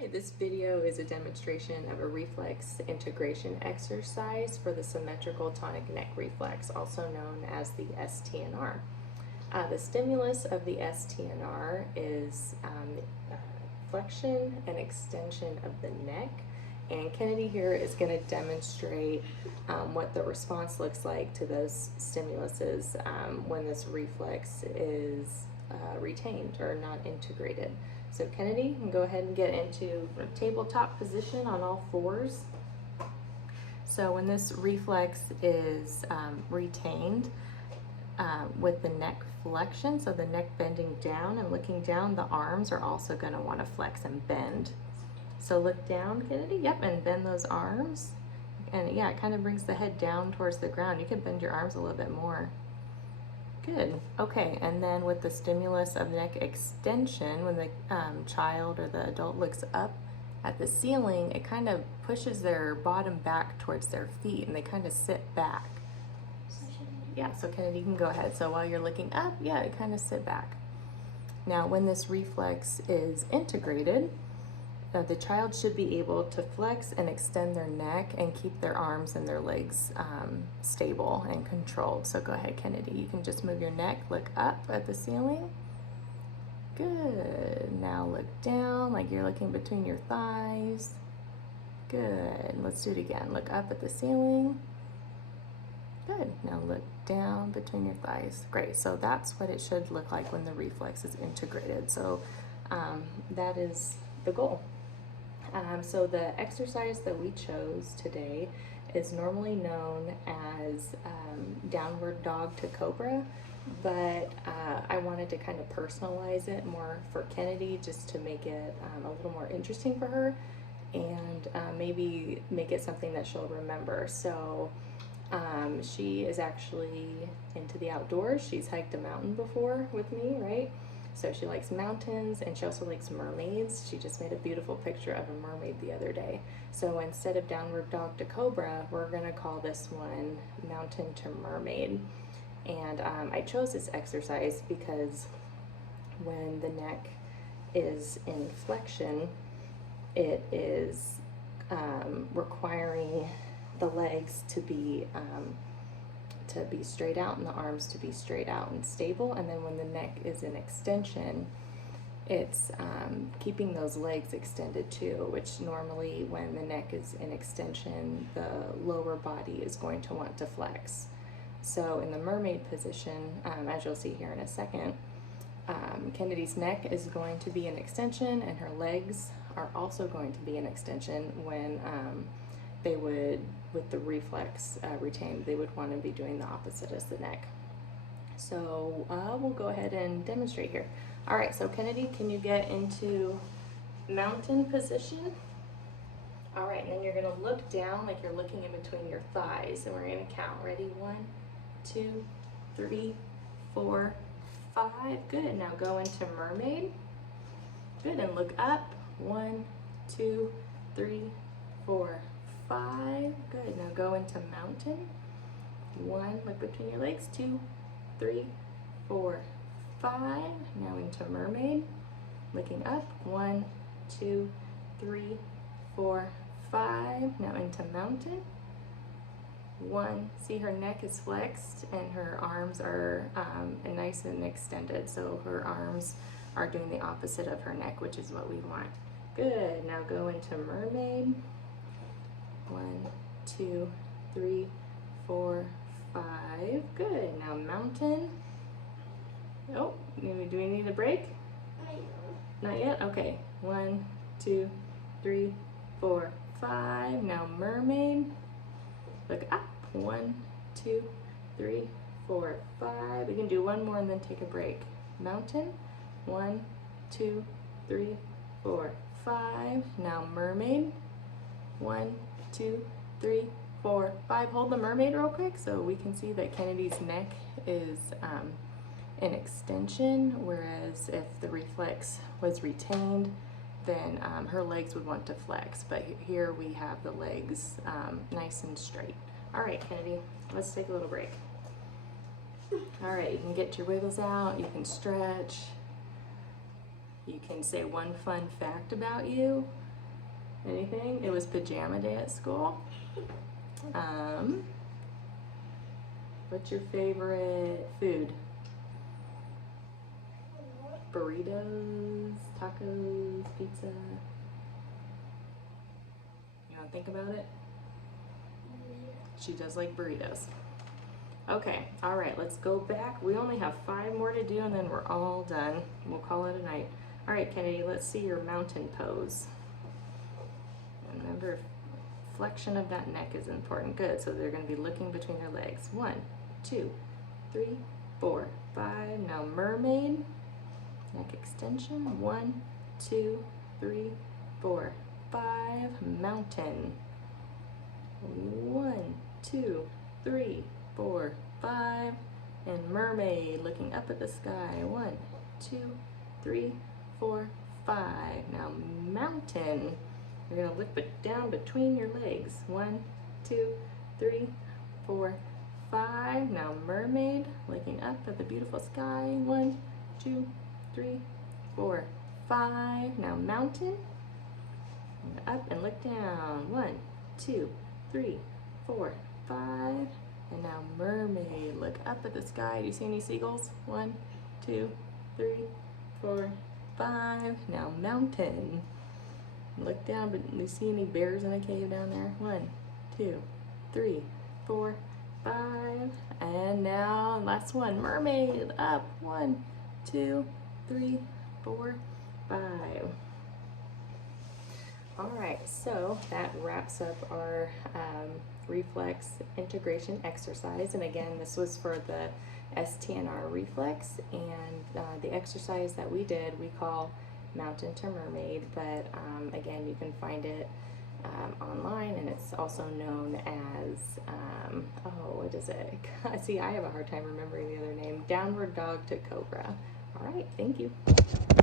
Hi, this video is a demonstration of a reflex integration exercise for the symmetrical tonic neck reflex, also known as the STNR. The stimulus of the STNR is flexion and extension of the neck, and Kennedy here is going to demonstrate what the response looks like to those stimuluses when this reflex is retained or not integrated. So Kennedy, you can go ahead and get into tabletop position on all fours. So when this reflex is retained with the neck flexion, so the neck bending down and looking down, the arms are also going to want to flex and bend. So look down, Kennedy, yep, and bend those arms. And yeah, it kind of brings the head down towards the ground. You can bend your arms a little bit more. Good. Okay, and then with the stimulus of neck extension, when the child or the adult looks up at the ceiling, it kind of pushes their bottom back towards their feet and they kind of sit back. Yeah, so Kennedy, you can go ahead. So while you're looking up, yeah, kind of sit back. Now, when this reflex is integrated, the child should be able to flex and extend their neck and keep their arms and their legs stable and controlled. So go ahead, Kennedy. You can just move your neck, look up at the ceiling. Good. Now look down like you're looking between your thighs. Good. Let's do it again. Look up at the ceiling. Good. Now look down between your thighs. Great. So that's what it should look like when the reflex is integrated. So that is the goal. So the exercise that we chose today is normally known as downward dog to cobra, but I wanted to kind of personalize it more for Kennedy just to make it a little more interesting for her and maybe make it something that she'll remember. So she is actually into the outdoors. She's hiked a mountain before with me, right? So she likes mountains and she also likes mermaids. She just made a beautiful picture of a mermaid the other day. So instead of downward dog to cobra, we're gonna call this one mountain to mermaid. And I chose this exercise because when the neck is in flexion, it is requiring the legs to be straight out and the arms to be straight out and stable. And then when the neck is in extension, it's keeping those legs extended too, which normally when the neck is in extension, the lower body is going to want to flex. So in the mermaid position, as you'll see here in a second, Kennedy's neck is going to be in extension and her legs are also going to be in extension when they would, with the reflex retained, they would want to be doing the opposite as the neck. So we'll go ahead and demonstrate here. All right, so Kennedy, can you get into mountain position? All right, and then you're gonna look down like you're looking in between your thighs, and we're gonna count. Ready? 1, 2, 3, 4, 5. Good, now go into mermaid. Good, and look up. 1, 2, 3, 4, 5. Good. Now go into mountain. 1. Look between your legs. 2, 3, 4, 5. Now into mermaid. Looking up. 1, 2, 3, 4, 5. Now into mountain. 1. See, her neck is flexed and her arms are nice and extended. So her arms are doing the opposite of her neck, which is what we want. Good. Now go into mermaid. 1, 2, 3, 4, 5. Good. Now mountain. Oh, do we need a break? Not yet? Okay. 1, 2, 3, 4, 5. Now mermaid. Look up. 1, 2, 3, 4, 5. We can do one more and then take a break. Mountain. 1, 2, 3, 4, 5. Now mermaid. 1, 2, 3, 4, 5. Hold the mermaid real quick so we can see that Kennedy's neck is an extension, whereas if the reflex was retained, then her legs would want to flex. But here we have the legs nice and straight. All right, Kennedy, let's take a little break. All right, you can get your wiggles out, you can stretch, you can say one fun fact about you. Anything? It was pajama day at school. What's your favorite food? Burritos, tacos, pizza. You want to think about it? She does like burritos. Okay, all right, let's go back. We only have 5 more to do and then we're all done. We'll call it a night. All right, Kennedy, let's see your mountain pose. Remember, flexion of that neck is important. Good, so they're gonna be looking between your legs. 1, 2, 3, 4, 5. Now mermaid, neck extension. 1, 2, 3, 4, 5. Mountain. 1, 2, 3, 4, 5. And mermaid, looking up at the sky. 1, 2, 3, 4, 5. Now mountain. You're gonna look down between your legs. 1, 2, 3, 4, 5. Now mermaid, looking up at the beautiful sky. 1, 2, 3, 4, 5. Now mountain. Up and look down. 1, 2, 3, 4, 5. And now mermaid, look up at the sky. Do you see any seagulls? 1, 2, 3, 4, 5. Now mountain. Look down, but do you see any bears in a cave down there? 1, 2, 3, 4, 5. And now last one, mermaid, up. 1, 2, 3, 4, 5. All right, so that wraps up our reflex integration exercise. And again, this was for the STNR reflex, and the exercise that we did we call mountain to mermaid, but again, you can find it online, and it's also known as oh, what is it? See, I have a hard time remembering the other name. Downward dog to cobra. All right, thank you.